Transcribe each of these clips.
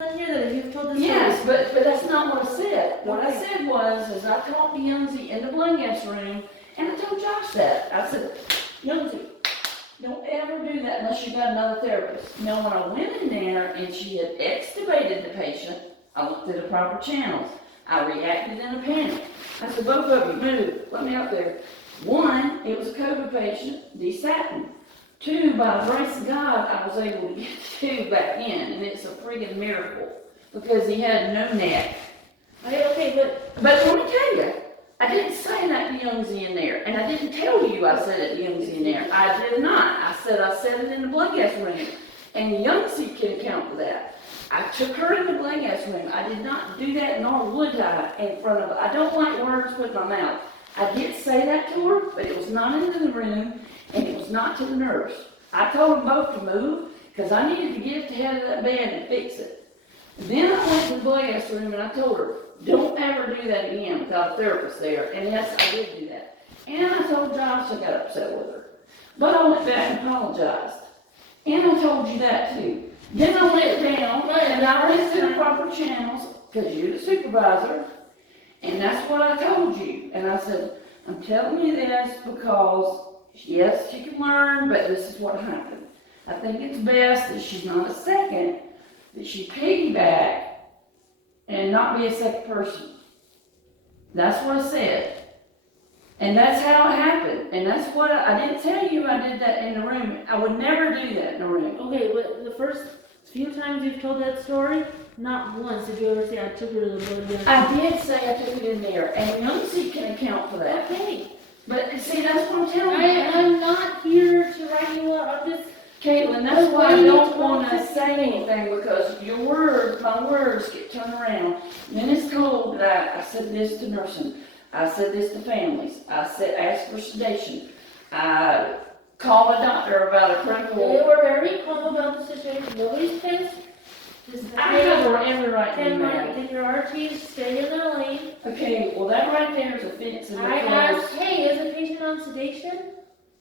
Hear that if you've told this Yes, story. but that's not what I said. What I said was I talked to Youngsy in the blood gas room, and I told Josh that. I said, Youngsy, don't ever do that unless you got another therapist. Now, when I went in there and she had extubated the patient, I looked at the proper channels. I reacted in a panic. I said, both of you, move, let me out there. One, it was a COVID patient, desatting. Two, by the grace of God, I was able to get the tube back in, and it's a friggin' miracle, because he had no neck. Okay, But let me tell you, I didn't say that to Youngsy in there, and I didn't tell you I said it to Youngsy in there. I did not. I said it in the blood gas room, and Youngsy can account for that. I took her in the blood gas room. I did not do that, nor would I, in front of her. I don't like words put in my mouth. I did say that to her, but it was not in the room, and it was not to the nurse. I told them both to move, because I needed to get to the head of that bed and fix it. Then I went to the blood gas room, and I told her, don't ever do that again without a therapist there. And yes, I did do that. And I told Josh I got upset with her. But I went back and apologized. And I told you that too. Then I went down, and I went to the proper channels, because you're the supervisor. And that's what I told you. And I said, I'm telling you this because, yes, she can learn, but this is what happened. I think it's best that she's not a second, that she piggyback and not be a second person. That's what I said. And that's how it happened. And that's what I didn't tell you I did that in the room. I would never do that in the room. okay, but the first few times you've told that story, not once did you ever say I took her to the blood gas. I did say I took it in there, and Youngsy can account for that. Okay. But see, that's what I'm telling you. I'm not here to write you up. I'm just. Caitlin, that's why I don't want to say anything, because my words get turned around. Then it's told that I said this to nursing, I said this to families, I said ask for sedation, I called a doctor about a critical. They were very calm about the situation. Nobody's pissed. Just I have every right to be mad. can your RTs stay in their lane? Okay, well that right there is offensive. I asked, hey, is the patient on sedation?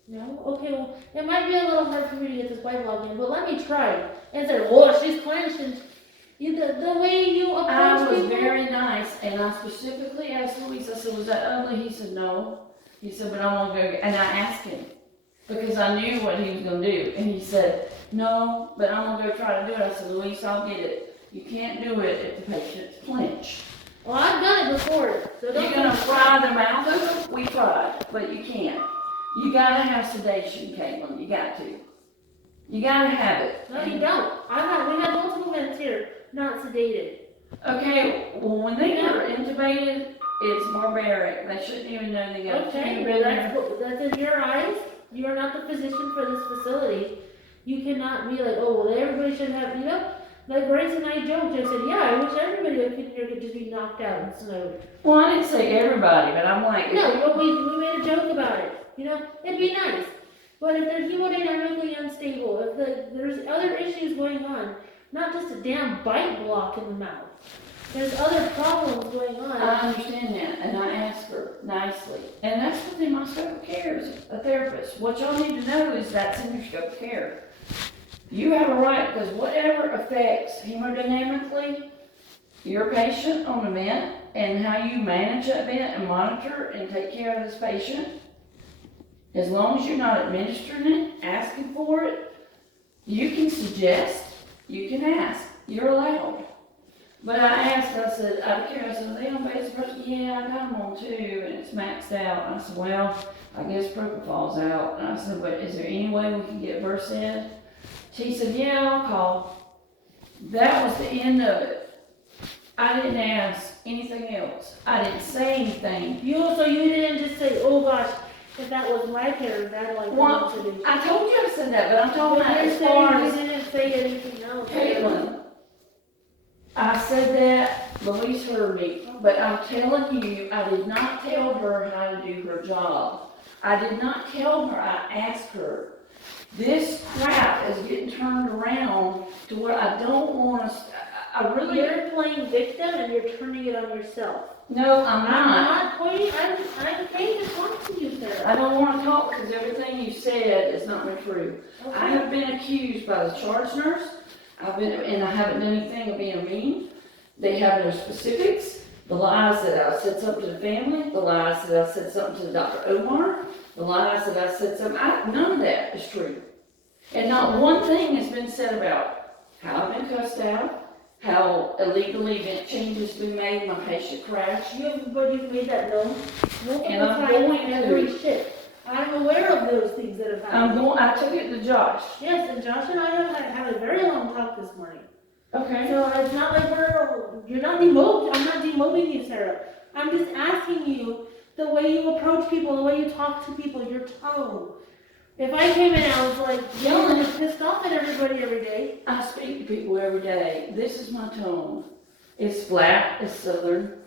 No? Okay, well, it might be a little hard for me to get this white log in, but let me try. And said, well, she's clenched, and the way you approach I was people. very nice, and I specifically asked Luis, I said, was that ugly? He said, no. He said, but I want to go get, and I asked him, because I knew what he was going to do. And he said, no, but I'm going to go try to do it. I said, Luis, I'll get it. You can't do it if the patient's clenched. Well, I've done it before, so don't. You're going to fry their mouth open? We tried, but you can't. You gotta have sedation, Caitlin, you got to. You gotta have it. No, you don't. We have multiple vents here, not sedated. Okay, well, when they are intubated, it's barbaric. They shouldn't even know they got a Okay, tube well, in there. that's in your eyes. You are not the physician for this facility. You cannot be like, oh, well, everybody should have, like Grace and I joked. I said, yeah, I wish everybody up in here could just be knocked out and snowed. Well, I didn't say everybody, but I'm like. No, we made a joke about it. It'd be nice. But if they're hemodynamically unstable, if there's other issues going on, not just a damn bite block in the mouth. There's other problems going on. I understand that, and I asked her nicely. And that's within my scope of care as a therapist. What y'all need to know is that's in your scope of care. You have a right, because whatever affects hemodynamically your patient on the vent, and how you manage that vent and monitor and take care of this patient, as long as you're not administering it, asking for it, you can suggest, you can ask, you're allowed. But I asked, I said, out of curiosity, are they on basic person? Yeah, I got them on 2, and it's maxed out. And I said, well, I guess propofol's out. And I said, but is there any way we can get Versed? She said, yeah, I'll call. That was the end of it. I didn't ask anything else. I didn't say anything. So you didn't just say, oh gosh, if that was my care, that'd like Well, to do. I told you I said that, but I'm talking about as You far as didn't say anything else. Caitlin. I said that, Louise heard me, but I'm telling you, I did not tell her how to do her job. I did not tell her, I asked her. This crap is getting turned around to where I don't want to, I really. You're playing victim and you're turning it on yourself. No, I'm I'm not. not pointing, I'm paying to talk to you, Sarah. I don't want to talk because everything you said is not been true. I Okay. have been accused by the charge nurse, And I haven't done anything of being mean. They have no specifics. The lies that I said something to the family, the lies that I said something to Dr. Omar, the lies that I said something, none of that is true. And not one thing has been said about how I've been cussed out, how illegally event changes been made, my patient crashed. You've made that known. And I'm going to. Every shit. I'm aware of those things that have happened. I took it to Josh. Yes, and Josh and I have had a very long talk this morning. Okay. So it's not like you're not demoted, I'm not demoting you, Sarah. I'm just asking you the way you approach people, the way you talk to people, your tone. If I came in and I was like yelling and pissed off at everybody every day. I speak to people every day. This is my tone. It's flat, it's southern.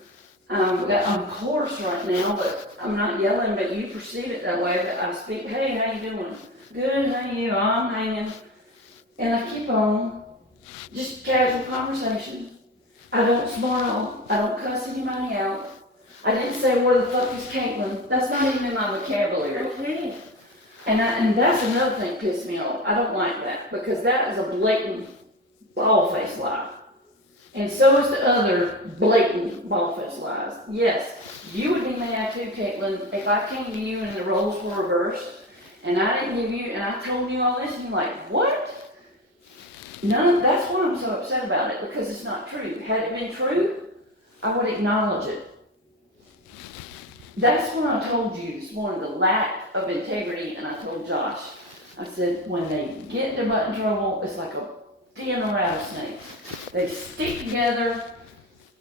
I'm coarse right now, but I'm not yelling, but you perceive it that way. But I speak, hey, how you doing? Good, how you? I'm hanging. And I keep on. Just casual conversation. I don't smart off. I don't cuss anybody out. I didn't say, where the fuck is Caitlin? That's not even in my vocabulary. Okay. And that's another thing that pissed me off. I don't like that, because that is a blatant bald-faced lie. And so is the other blatant bald-faced lies. Yes, you would be mad too, Caitlin, if I came to you and the roles were reversed, and I didn't give you, and I told you all this, and you're like, what? That's why I'm so upset about it, because it's not true. Had it been true, I would acknowledge it. That's when I told you this morning, the lack of integrity, and I told Josh, I said, when they get their butt in trouble, it's like a den of rattlesnakes. They stick together,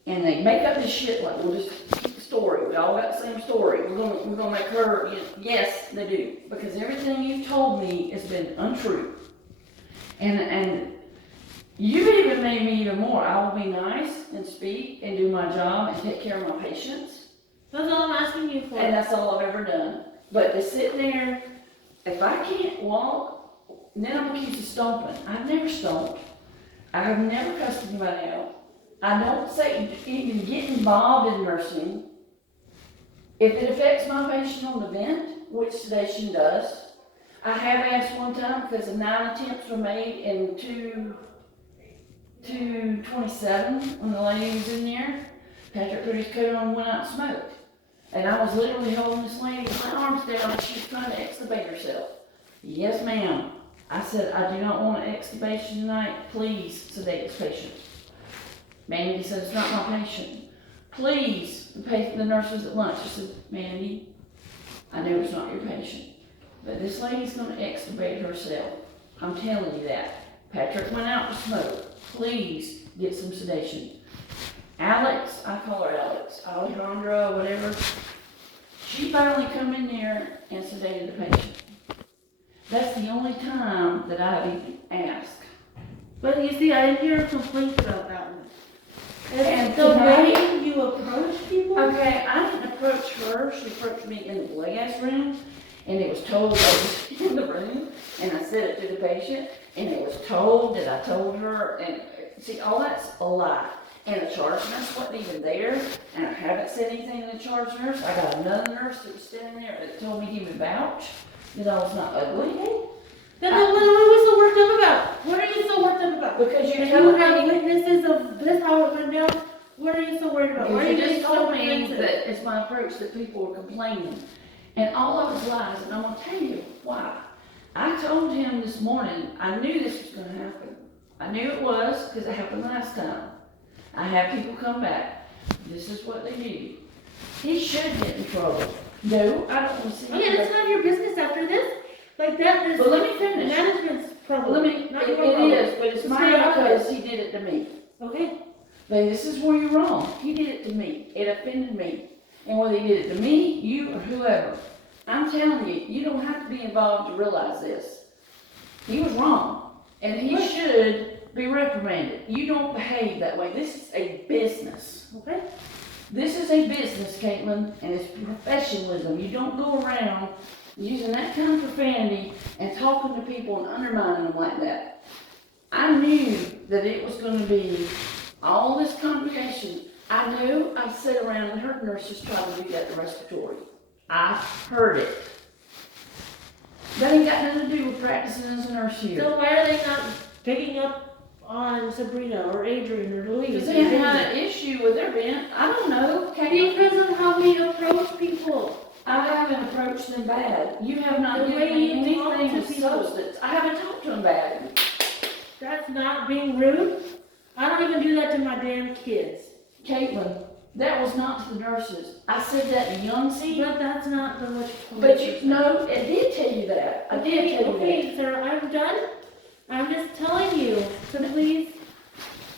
and they make up this shit like, we'll just keep the story. We all got the same story. We're gonna make her, yes, they do. Because everything you told me has been untrue. And you've even made me even more. I will be nice and speak and do my job and take care of my patients. That's all I'm asking you for. And that's all I've ever done. But to sit there, if I can't walk, then I'm accused of stomping. I've never stomped. I have never cussed anybody out. I don't say even get involved in nursing. If it affects my patient on the vent, which sedation does, I have asked one time because 9 attempts were made in 227 when the lady was in there. Patrick put his coat on and went out and smoked. And I was literally holding this lady with my arms down and she was trying to extubate herself. Yes, ma'am. I said, I do not want an extubation tonight. Please sedate this patient. Mandy said, it's not my patient. Please pay for the nurses at lunch. I said, Mandy, I know it's not your patient, but this lady's going to extubate herself. I'm telling you that. Patrick went out to smoke. Please get some sedation. Alex, I call her Alex, Alejandra, whatever, she finally come in there and sedated the patient. That's the only time that I've even asked. But you see, I didn't hear a complaint about that one. And the tonight- way you approach people? Okay, I didn't approach her, she approached me in the blood gas room, and it was told I was in the room, and I said it to the patient, and it was told that I told her, and see, all that's a lie. And the charge nurse wasn't even there, and I haven't said anything to the charge nurse. I got another nurse that was standing there that told me he would vouch that I was not ugly. Then what are we so worked up about? What are you so worked up about? Because you If told you have me, witnesses of this, how it went down, what are you so worried about? Why are you you just being so told me defensive? that it's my approach that people were complaining. And all of his lies, and I'm gonna tell you why. I told him this morning, I knew this was gonna happen. I knew it was, because it happened last time. I have people come back. This is what they do. He should get in trouble. No, I don't want to see Okay, that's none of your business after this. Like that is But let me finish. management's problem. Let me, not it your problem. is, but it's It's mine not yours. because he did it to me. Okay. But this is where you're wrong. He did it to me. It offended me. And whether he did it to me, you, or whoever, I'm telling you, you don't have to be involved to realize this. He was wrong. And he should be reprimanded. You don't behave that way. This is a business. Okay. This is a business, Caitlin, and it's professionalism. You don't go around using that kind of profanity and talking to people and undermining them like that. I knew that it was going to be all this complication. I knew I sat around and heard nurses try to do that to respiratory. I heard it. That ain't got nothing to do with practicing as a nurse here. So why are they not picking up on Sabrina or Adrian or Louise. Does he have an issue with their being, I don't know, Caitlin. Because of how we approach people. I haven't approached them bad. You have not The given way me you talk anything to of people. substance. I haven't talked to them bad. That's not being rude. I don't even do that to my damn kids. Caitlin, that was not to the nurses. I said that to Youngsy, But that's not the much. but you, no, it did tell you that. I did tell you that. Okay, sir, I'm done. I'm just telling you, so please.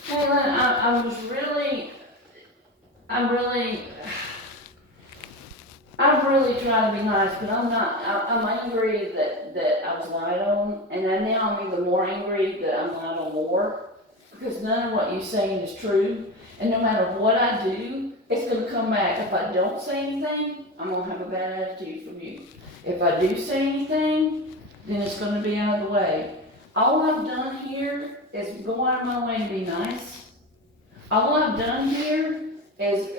Caitlin, I've really tried to be nice, but I'm not, I'm angry that I was lied on, and then now I'm even more angry that I'm lied on more, because none of what you're saying is true, and no matter what I do, it's gonna come back. If I don't say anything, I'm gonna have a bad attitude from you. If I do say anything, then it's gonna be out of the way. All I've done here is go out of my way to be nice. All I've done here is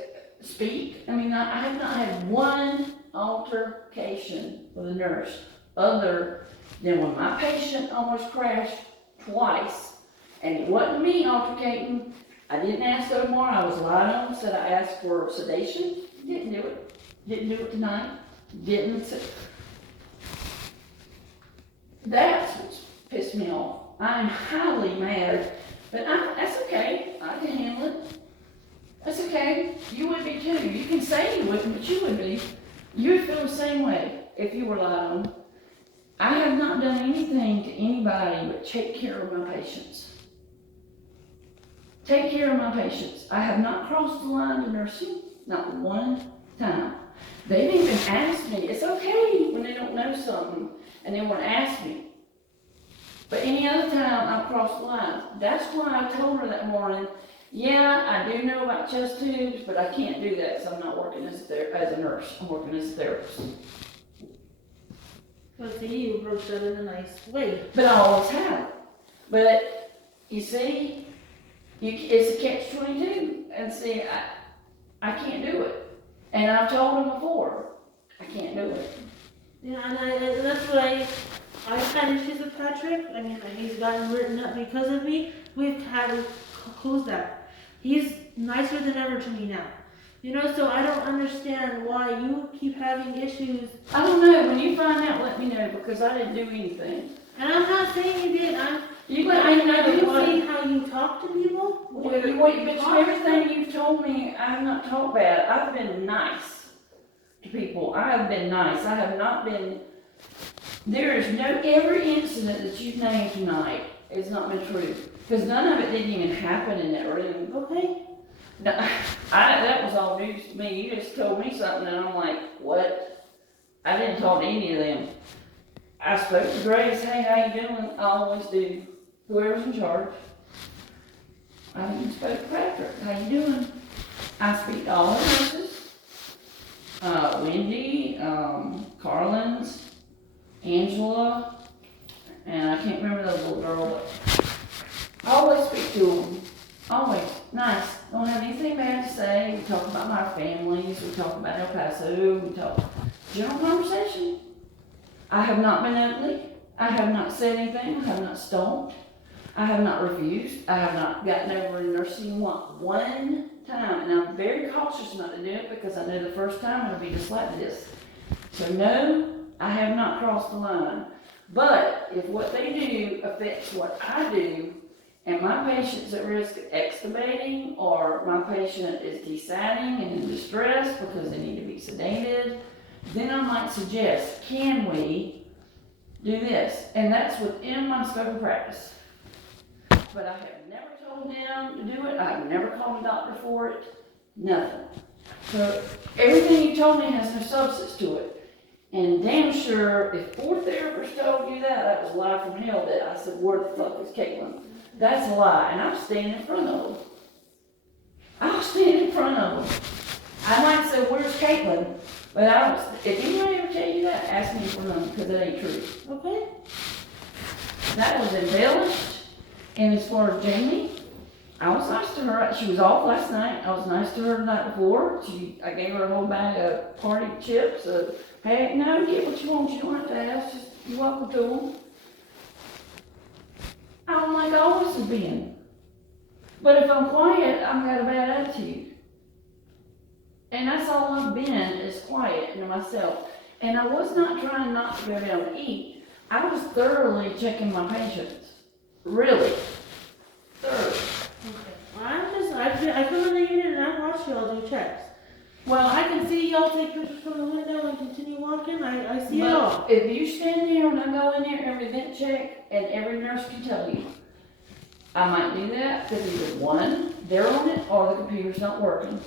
speak. I mean, I have not had one altercation with a nurse other than when my patient almost crashed twice. And it wasn't me altercating. I didn't ask no more. I was lied on, said I asked for sedation. Didn't do it. Didn't do it tonight. Didn't. That's what's pissed me off. I'm highly mad, but that's okay. I can handle it. That's okay. You would be too. You can say you wouldn't, but you would be. You would feel the same way if you were lied on. I have not done anything to anybody but take care of my patients. Take care of my patients. I have not crossed the line to nursing, not one time. They didn't even ask me. It's okay when they don't know something and they want to ask me. But any other time I've crossed the line. That's why I told her that morning, yeah, I do know about chest tubes, but I can't do that because I'm not working as a nurse. I'm working as a therapist. But see, you approached that in a nice way. But I always have. But you see, it's a catch-22. And see, I can't do it. And I've told him before, I can't do it. Yeah, and that's what I've had issues with Patrick. I mean, he's gotten written up because of me. We've closed that. He's nicer than ever to me now. You know, so I don't understand why you keep having issues. I don't know. When you find out, let me know, because I didn't do anything. And I'm not saying you did. You let me know. I do see how you talk to people. But everything you've told me, I have not talked bad. I've been nice to people. I have been nice. I have not been. There is no, every incident that you've named tonight has not been true. Because none of it didn't even happen in that room. Okay. No, that was all news to me. You just told me something and I'm like, what? I didn't talk to any of them. I spoke to Grace, hey, how you doing? I always do. Whoever's in charge. I even spoke to Patrick, how you doing? I speak to all the nurses. Wendy, Carlin's, Angela, and I can't remember the little girl, but I always speak to them. Always. Nice. Don't have anything bad to say. We talk about our families. We talk about El Paso. We talk general conversation. I have not been ugly. I have not said anything. I have not stomped. I have not refused. I have not gotten over in nursing one time. And I'm very cautious not to do it because I know the first time it'll be just like this. So no, I have not crossed the line. But if what they do affects what I do, and my patient's at risk of extubating, or my patient is desating and in distress because they need to be sedated, then I might suggest, can we do this? And that's within my scope of practice. But I have never told them to do it. I have never called a doctor for it. Nothing. So everything you told me has no substance to it. And damn sure, if 4 therapists told you that was a lie from hell that I said, where the fuck is Caitlin? That's a lie, and I'm standing in front of them. I'll stand in front of them. I might say, where's Caitlin? But if anybody ever tell you that, ask me for none, because it ain't true. Okay. That was embellished. And as far as Jamie, I was nice to her. She was off last night. I was nice to her the night before. I gave her a whole bag of party chips. Hey, no, get what you want. You don't have to ask. Just, you're welcome to them. I'm like I always have been. But if I'm quiet, I've got a bad attitude. And that's all I've been, is quiet to myself. And I was not trying not to go down to eat. I was thoroughly checking my patients. Really. Thoroughly. I come in the unit and I watch y'all do checks. Well, I can see y'all take pictures from the window and continue walking, I see it all. But if you stand there and I go in there every vent check, and every nurse can tell you, I might do that because either one, they're on it, or the computer's not working.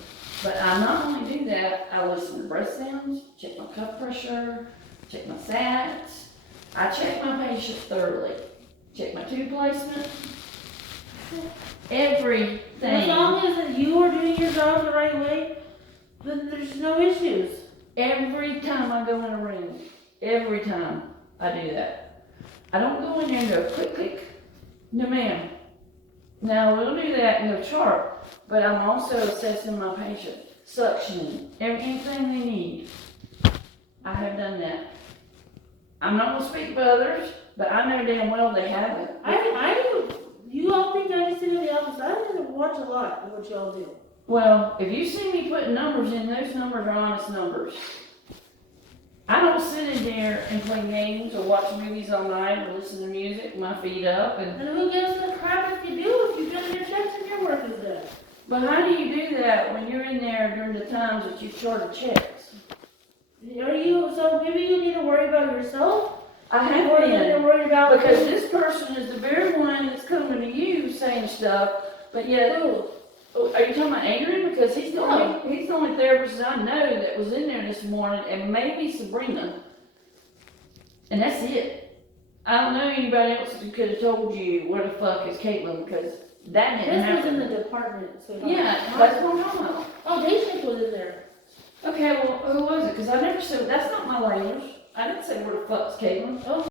But I not only do that, I listen to breath sounds, check my cuff pressure, check my sats. I check my patient thoroughly. Check my tube placement. Everything. As long as you are doing your job the right way, then there's no issues. Every time I go in a room, every time I do that. I don't go in there and go click, click. No, ma'am. Now, we'll do that in the chart, but I'm also assessing my patient, suctioning, anything they need. I have done that. I'm not gonna speak for others, but I know damn well they haven't. You all think I just sit in the office, I didn't watch a lot of what y'all do. Well, if you see me putting numbers in, those numbers are honest numbers. I don't sit in there and play games or watch movies all night or listen to music with my feet up and. And who gives a crap if you do, if you've done your checks and your work is done? But how do you do that when you're in there during the times that you've shorted checks? So maybe you need to worry about yourself? I have Or you need to been, worry about. because this person is the very one that's coming to you saying stuff, but yet, Who? are you talking about Adrian? Because he's the only therapist I know that was in there this morning, and maybe Sabrina. And that's it. I don't know anybody else who could have told you where the fuck is Caitlin, because that didn't This was in happen. the department, so. Yeah, that's what I'm talking about. Oh, day shift was in there. Okay, well, who was it? Because I never said, that's not my language. I didn't say where the fuck's Caitlin. Oh.